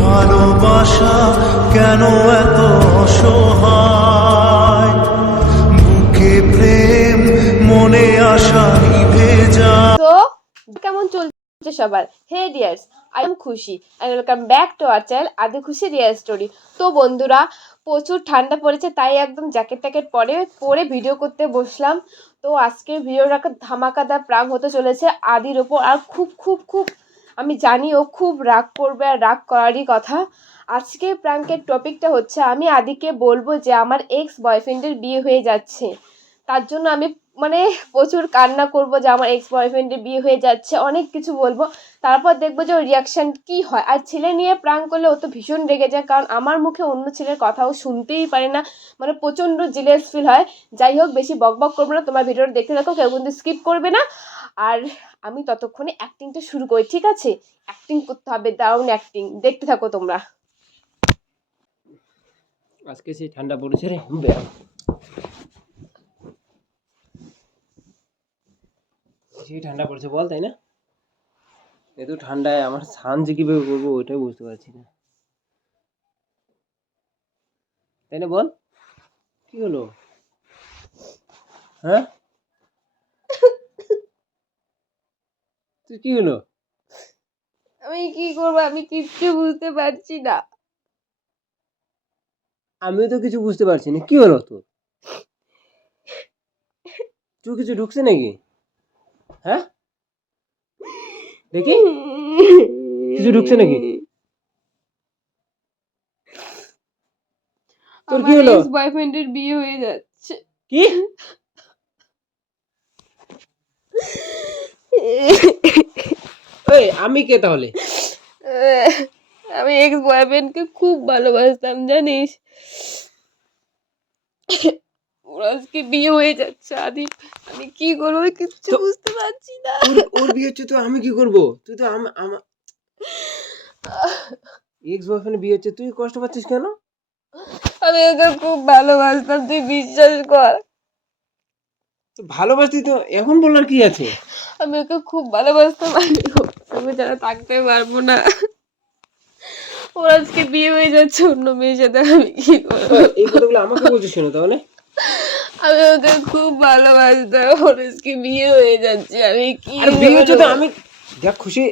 ভালোবাসা কেন এত অসহায়? বুকে প্রেম, মনে আশা যায়। তো কেমন চলছে সবার? Hey dears I am Khushi and welcome back to our channel Adi Khushi real story তো বন্ধুরা প্রচুর ঠান্ডা পড়েছে, তাই একদম জ্যাকেট ট্যাকেট পরে পরে ভিডিও করতে বসলাম। তো আজকের ভিডিওটা ধামাকাদা ধামাকাদার প্রাং হতে চলেছে আদির ওপর, আর খুব খুব খুব আমি জানি ও খুব রাগ করবে আর রাগ করারই কথা। আজকে প্রাঙ্কের টপিকটা হচ্ছে, আমি আদিকে বলব যে আমার এক্স বয়ফ্রেন্ডের বিয়ে হয়ে যাচ্ছে। তার জন্য আমি মানে প্রচুর কান্না করব যে আমার এক্স বয়ফ্রেন্ডের বিয়ে হয়ে যাচ্ছে, অনেক কিছু বলব। তারপর দেখব যে ওর রিয়াকশান কী হয়। আর ছেলে নিয়ে প্রাং করলে ও তো ভীষণ রেগে যায়, কারণ আমার মুখে অন্য ছেলের কথাও শুনতেই পারে না। মানে প্রচণ্ড জিলেস ফিল হয়। যাই হোক, বেশি বক বক করব না, তোমার ভিডিওটা দেখতে থাকো, কেউ কিন্তু স্কিপ করবে না। আর আমি ততক্ষণে অ্যাক্টিংটা শুরু করি, ঠিক আছে? অ্যাক্টিং করতে হবে, দারুণ অ্যাক্টিং দেখতে থাকো তোমরা। আজকে সেই ঠান্ডা পড়েছে রে সেই ঠান্ডা পড়েছে বল তাই না? এত ঠান্ডায় আমার স্নান যে কীভাবে করব ওইটাই বুঝতে পারছি না। তাই না বল? কি হলো? হ্যাঁ? তুই কি হলো? আমি কি করব? আমি কিচ্ছু বুঝতে পারছি না। আমিও তো কিছু বুঝতে পারছি না। কি হলো তোর? তুই কিছু ঢুকছে নাকি? হ্যাঁ? দেখি। কিছু ঢুকছে নাকি? তোর কি হলো? বয়ফ্রেন্ডের বিয়ে হয়ে যাচ্ছে। কি? আমি কে তাহলে? আমি এক্স বয়ফ্রেন্ডকে খুব ভালোবাসতাম জানিস? ওর আজকে বিয়ে হয়ে যাচ্ছে আদি আমি কি করব? কিচ্ছু বুঝতে পারছি না। ওর বিয়ে হচ্ছে তো আমি কি করব? তুই তো আম- আমার এক্স বয়ফ্রেন্ড বিয়ে হচ্ছে তুই কষ্ট পাচ্ছিস কেন? আমি ওকে খুব ভালোবাসতাম তুই বিশ্বাস কর। তো ভালোবাসতি তো এখন বলার কি আছে? আমি ওকে খুব ভালোবাসতাম আমি যারা থাকতে পারব না। ওর আজকে বিয়ে হয়ে যাচ্ছে অন্য মেয়ের সাথে আমি কি করব? এই কথাগুলো আমাকে বলছিস কেন তাহলে? আমি ওকে খুব ভালোবাসতাম ওর আজকে বিয়ে হয়ে যাচ্ছে আমি কি আর বিয়ে হচ্ছে তো আমি দেখ খুশি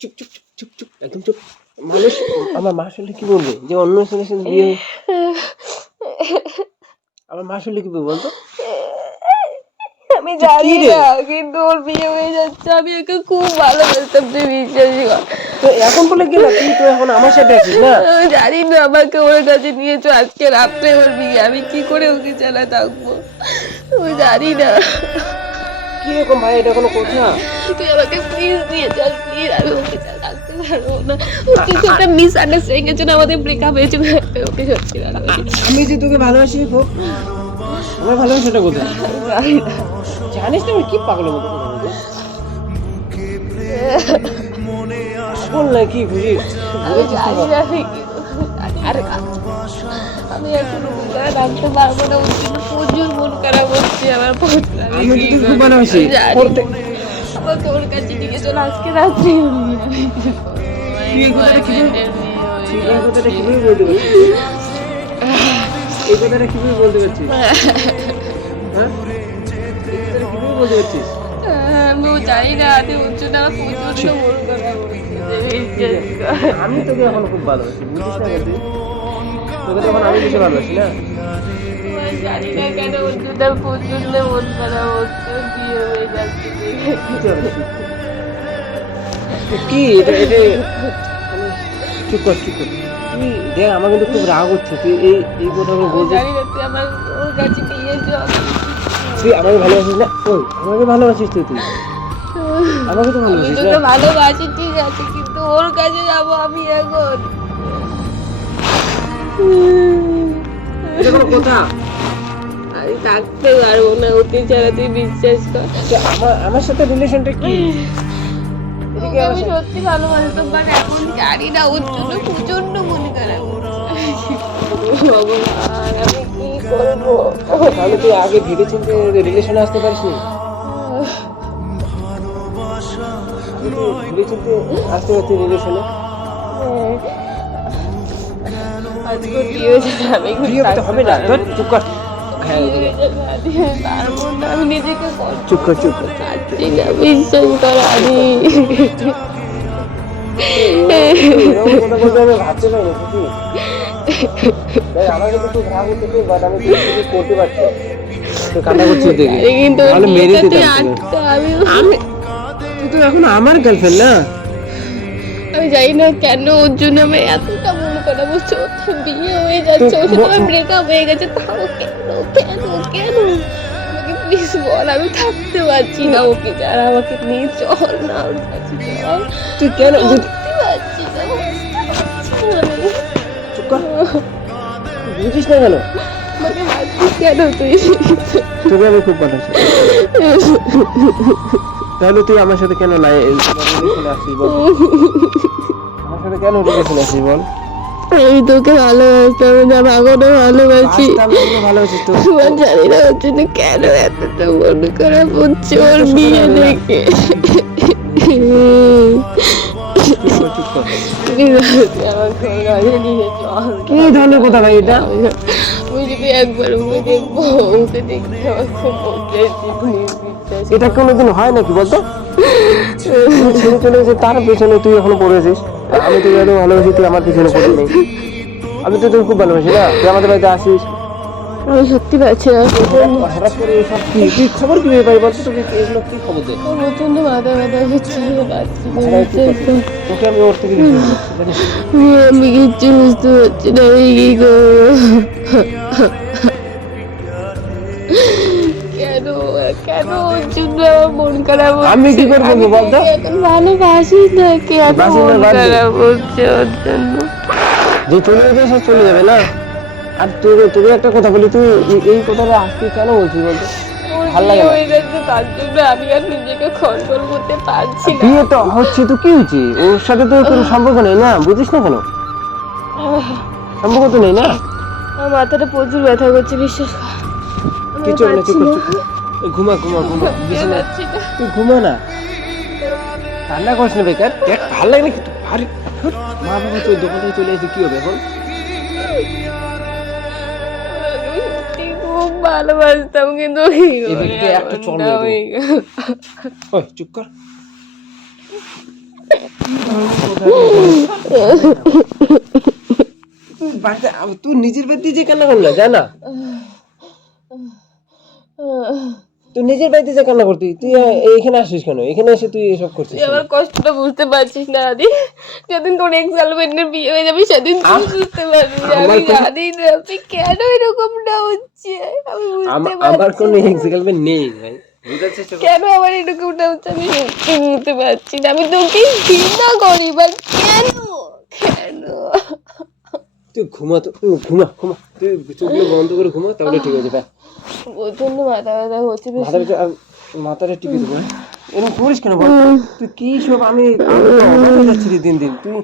চুপ চুপ চুপ চুপ চুপ একদম চুপ। মানুষ আমার মা শুনলে কি বলবে? যে অন্য ছেলের সাথে বিয়ে আমার মা শুনলে কি বলবে বলতো? আমি জানি না কিন্তু ওর বিয়ে হয়ে যাচ্ছে আমি ওকে খুব ভালোবাসতাম তুই কর। তো এখন বলে কি না তুই তো এখন আমার সাথে আছিস না? আমি জানি না আমাকে ওর কাছে নিয়েছো আজকে রাত্রে ওর বিয়ে আমি কি করে ওকে চালা থাকব? আমি জানি না। কি রকম ভাই এটা কোনো কথা? তুই আমাকে প্লিজ দিয়ে চল প্লিজ আমি ওকে থাকতে পারব না। ওর কিছু একটা এর জন্য আমাদের ব্রেকআপ আমি ওকে সত্যি না আমি যে তোকে ভালোবাসি খুব আমার ভালোবাসাটা কোথায়? জানিস আমি কি পাগলের মতো পাগল না কি খুশি আমি জানি না আমি না। আমি এখন ওকে পারব না জন্য প্রচুর মন খারাপ হচ্ছে আমার আমি আমি আমি না। আমাকে ওর কাছে নিয়ে চলো আজকে রাত্রে আমি? এই কথাটা কিভাবে- বলতে পারছিস? হ্যাঁ? এই কথাটা কীভাবে বলতে পারছিস? আমিও জানি না আমি জন্য আমার প্রচণ্ড মন খারাপ আমি তোকে এখন খুব ভালোবাসি বুঝিস না তোকে আমি বেশি ভালোবাসি না? জানি না কেন ওর আমার প্রচণ্ড মন খারাপ হচ্ছে বিয়ে হয়ে যাচ্ছে কি এটা এটা চুপ কর চুপ কর। দেখ আমার কিন্তু খুব রাগ হচ্ছে। তুই এই এই কথাগুলো আমি বলছিস আমার কাছে তুই আমাকে ভালোবাসিস না? ওই আমাকে ভালোবাসিস তুই তুই। আমাকে তো আমি ভালোবাসিস তোকে ভালোবাসি ঠিক আছে কিন্তু ওর কাছে যাব আমি এখন। কথা? আমি থাকতে পারব না ওকে ছাড়া তুই বিশ্বাস কর। আমার আমার সাথে রিলেশনটা কি? আমি সত্যি ভালোবাসতাম বাট এখন জানি না ওর জন্য প্রচণ্ড মন খারাপ। হচ্ছে। আমি কি করব? তাহলে তুই আগে ভেবে চিন্তে রিলেশনে আসতে পারিস নি ঘুরে চলতে আসতে পারছি রিলেশনে বিয়ে করতে হবে না ধর, চুপ কর। হ্যাঁ আমি নিজেকে চুপ কর চুপ কর বিশ্বাস কর আমি পারি না সত্যি। দেখ, আমার কিন্তু খুব রাগ বাট আমি কিছু কিছু করতে পারছি। কান্না করছিস দেখে কিন্তু মেরে বিয়েটা তুই তোকে। আটকা আমি তো এখন আমার গার্লফ্রেন্ড না? আমি জানি না কেন ওর জন্য আমি এতটা মন ওর তো বিয়ে হয়ে যাচ্ছে ওর সাথে আমার ব্রেকআপ হয়ে গেছে তাও কেন কেন কেন? আমাকে প্লিজ বল আমি থাকতে পারছি না ওকে যারা আমাকে নিয়ে চল না ওর কাছে চল তুই কেন বুঝতে পারছি না। কর। বুঝিস না কেন? কেন তুই? তোকে আমি খুব পাঠাচ্ছি তাহলে তুই আমার সাথে কেন নাই রিলেশনে আসিস বল? আমার সাথে কেন রিলেশনে আসিস বল? আমি তোকে ভালোবাসতাম না এখনও ভালোবাসি। আসতাম না, তুই ভালোবাসিস তোমার জানি না ওর জন্য কেন এতটা মন খারাপ হচ্ছে ওর বিয়ে দেখে। চুপ কর Please, আমার কোনো কাজে নিয়ে চল। কি ধরনের কথা ভাই এটা? আমি যদি একবার ওকে দেখব ওকে দেখতে আমার খুব এটা কোনোদিন হয় নাকি বলতো? তুই ছেড়ে চলে গেছে তার পেছনে তুই এখনও পড়েছিস আমি তোকে এত ভালোবাসি তুই আমার পেছনে পড়ে নেই। আমি তো তোকে খুব ভালোবাসি না? তুই আমাদের বাড়িতে আসিস? আমি সত্যি পাচ্ছি না। হঠাৎ করে এসব কি? তুই খবর কি পাই বলতো তোকে? এগুলো কি খবর দে? প্রচণ্ড মাথা ব্যথা হচ্ছে আমি পাচ্ছি না। আরে তুই বিশ্বাস কর। কর। তোকে আমি ওর থেকে বেশি ভালোবাসি, জানিস? আমি কিচ্ছু বুঝতে পারছি না আমি কি করব? ওর আমার মন খারাপ আমি কি করব এখন ভালোবাসি মন খারাপ হচ্ছে ওর জন্য। যে সে চলে যাবে না? আর তুই তোকে একটা কথা বলি তুই এই- কথাটা আজকে কেন বলছিস বলতো ওর লাগে হয়ে গেছে তার জন্য আমি আর নিজেকে কন্ট্রোল করতে পারছি না। বিয়ে তো হচ্ছে তো কি ওর সাথে তো কোনো সম্পর্ক নেই না? বুঝিস না কেন? সম্পর্ক তো নেই না? আমার মাথাটা প্রচুর ব্যথা করছে বিশ্বাস কর। আমি কিছু না পারছি ঘুমা ঘুমা ঘুমা আমি বিছানায় পারছি না তুই ঘুমা না। করিস না বেকার। দেখ ভালো লাগে না কিন্তু আরে ধুর, মা বাবা তোর দোকান চলে এসে কি হবে এখন খুব ভালোবাসতাম কিন্তু একটা ওই চুপ কর। তুই নিজের বাড়িতে যে কান্না কর না জানা তুই নিজের বাড়িতে যে কান্না করতি তুই আহ, এইখানে আসিস কেন? এখানে এসে তুই এসব করছিস আমার কষ্টটা বুঝতে পারছিস না আদি। যেদিন তোর এক্স গার্লফ্রেন্ডের বিয়ে হয়ে যাবে সেদিন তুই বুঝতে পারবি আমি জানি না তুই কেন এরকমটা হচ্ছে? আমি বুঝতে আম- আমার কোনো। এক্স গার্লফ্রেন্ড নেই ভাই। কেন আমার এরকমটা হচ্ছে? আমি সত্যি বুঝতে পারছি না। আমি তোকে ঘৃণা করি বা কেন? কেন? তুই ঘুমা তো ঘুমা ঘুমা। তুই চোখগুলো বন্ধ করে ঘুমা তাহলে ঠিক আছে ভাই প্রচণ্ড মাথা ব্যথা হচ্ছে মাথাটা মাথাটা টিপে দেবো? এরকম করিস কেন বল? তুই কি সব আমি আমি তো অবাক যাচ্ছি রে দিন দিন। তুই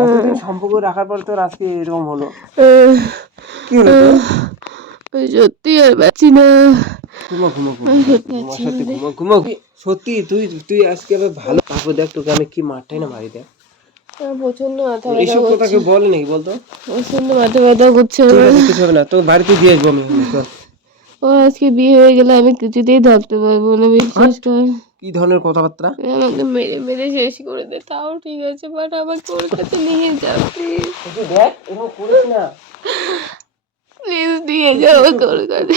এতদিন সম্পর্ক রাখার পর তোর আজকে এরকম হলো। কি হলো? সত্যি আর পাচ্ছি না। ঘুমা ঘুমা ঘুমা। সত্যি ঘুমা ঘুমা। সত্যি তুই তুই আজকে আবার ভালো তারপর দেখ তোকে আমি কি মারটাই না মারি দেখ। প্রচণ্ড মাথা ব্যথা এইসব কথা কেউ বলে নাকি বলতো? প্রচণ্ড মাথা ব্যথা করছে কিছু হবে না তো বাড়িতে দিয়ে আসব আমি। ও আজকে বিয়ে হয়ে গেলে আমি কিছুতেই থাকতে পারব না বিশ্বাস কর। কি ধরনের কথাবার্তা? আমাকে মেরে মেরে শেষ করে দে তাও ঠিক আছে বাট আমাকে ওর কাছে নিয়ে যাও প্লিজ তুই দেখ এরকম করিস না। প্লিজ নিয়ে যাও আমাকে ওর কাছে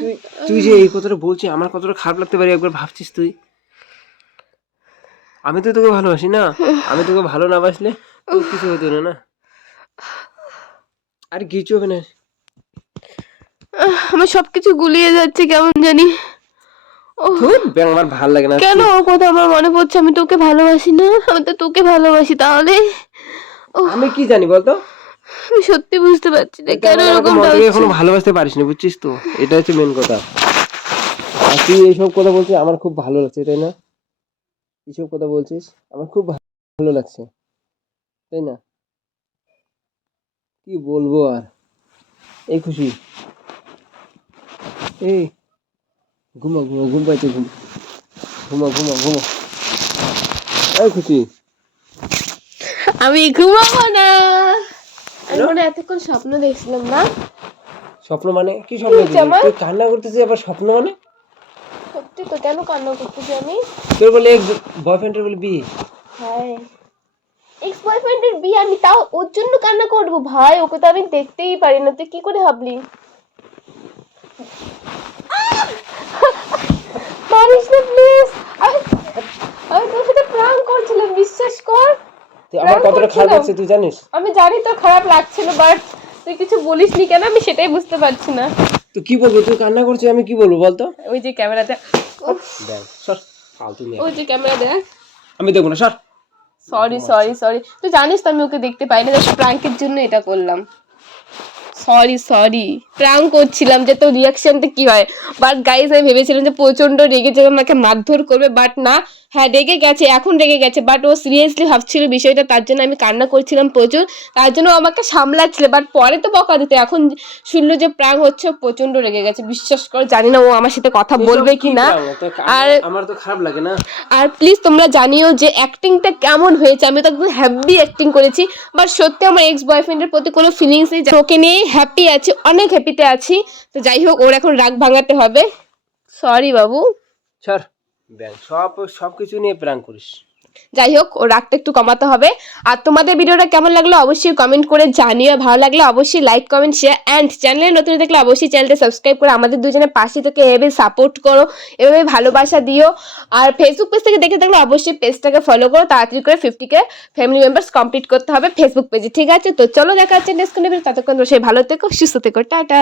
তুই তুই যে এই কথাটা বলছিস আমার কতটা খারাপ লাগতে পারে একবার ভাবছিস তুই। আমি তো তোকে ভালোবাসি না। আমি তোকে ভালো না বাসলে তোর কিছু হতো না না? আর কিছু হবে না। আমার সবকিছু গুলিয়ে যাচ্ছে কেমন জানি। ব্যাং, আমার ভালো লাগে না। কেন ওর কথা আমার মনে পড়ছে আমি তোকে ভালোবাসি না? আমি তো তোকে ভালোবাসি তাহলে। আমি কি জানি বলতো? আমি সত্যি বুঝতে পারছি না কেন থেকে হচ্ছে এখনও ভালোবাসতে পারিস না বুঝছিস তো? এটা হচ্ছে মেন কথা। আর তুই এইসব কথা বলছিস আমার খুব ভালো লাগছে তাই না? এইসব কথা বলছিস? আমার খুব ভালো লাগছে। তাই না? কি বলব আর? এই খুশি। এই ঘুমো ঘুমো ঘুম পাইছে ঘুম। ঘুমো ঘুমো ঘুমো। এই খুশি। আমি ঘুমাবো না। আমি মনে এতক্ষণ স্বপ্ন দেখছিলাম না। স্বপ্ন মানে? কি স্বপ্ন কান্না করতেছিস আবার স্বপ্ন মানে? তো কেন কান্না করতেছি আমি? তোর বলে এক বয়ফ্রেন্ডের বলে বিয়ে। হ্যাঁ। এক্স বয়ফ্রেন্ডের বিয়ে আমি তাও ওর জন্য কান্না করব? ভাই ওকে তো আমি দেখতেই পারি না। তুই কি করে ভাবলি! মারিস না প্লিজ আমি তোর সাথে প্রাণ করছিলাম বিশ্বাস কর। তুই আমার কতটা খারাপ লাগছে তুই জানিস? আমি জানি তো খারাপ লাগছিল বাট তুই কিছু বলিসনি কেন? আমি সেটাই বুঝতে পারছি না। তুই কি বলব? তুই কান্না করছিস আমি কি বলব বলতো? ওই যে ক্যামেরাতে দেখ সর ফালতু মেয়ে। ওই যে ক্যামেরা দেখ। আমি দেখব না সর। সরি সরি সরি তুই জানিস তো আমি ওকে দেখতে পাই না প্রাঙ্কের জন্য এটা করলাম। সরি সরি প্রাঙ্ক করছিলাম যে তোর রিয়াকশনটা কি হয়? বাট গাইজ আমি ভেবেছিলাম যে প্রচণ্ড রেগে যাবে আমাকে মারধর করবে বাট না হ্যাঁ রেগে গেছে এখন রেগে গেছে বাট ও সিরিয়াসলি ভাবছিল বিষয়টা তার জন্য আমি কান্না করছিলাম প্রচুর তার জন্য আমাকে সামলাচ্ছিল বাট পরে তো বকা দিতে এখন শুনলো যে প্রাঙ্ক হচ্ছে প্রচণ্ড রেগে গেছে বিশ্বাস করো জানি না ও আমার সাথে কথা বলবে কি না আর- আমার তো খারাপ লাগে না। আর প্লিজ তোমরা জানিও যে অ্যাক্টিংটা কেমন হয়েছে আমি তো একদম হ্যাপি অ্যাক্টিং করেছি বাট সত্যি আমার এক্স বয়ফ্রেন্ডের প্রতি কোনো ফিলিংস নেই ওকে নিয়ে হ্যাপি আছি অনেক হ্যাপিতে আছি তো যাই হোক ওর এখন রাগ ভাঙাতে হবে। সরি বাবু। সর সব সব কিছু নিয়ে করিস। যাই হোক ও রাগটা একটু কমাতে হবে। আর তোমাদের ভিডিওটা কেমন লাগল অবশ্যই কমেন্ট করে জানিও। ভালো লাগলে অবশ্যই লাইক কমেন্ট শেয়ার অ্যান্ড চ্যানেলে নতুন দেখলে অবশ্যই চ্যানেলটা সাবস্ক্রাইব করে আমাদের দুজনের পাশে থেকে এভাবে সাপোর্ট করো, এভাবে ভালোবাসা দিও। আর ফেসবুক পেজ থেকে দেখে থাকলে অবশ্যই পেজটাকে ফলো করো, তাড়াতাড়ি করে ফিফটিকে ফ্যামিলি মেম্বার্স কমপ্লিট করতে হবে ফেসবুক পেজে ঠিক আছে? তো চলো দেখা হচ্ছে নেক্সট কোনো ততক্ষণ সেই ভালো থেকো, সুস্থ থেকো, টাটা!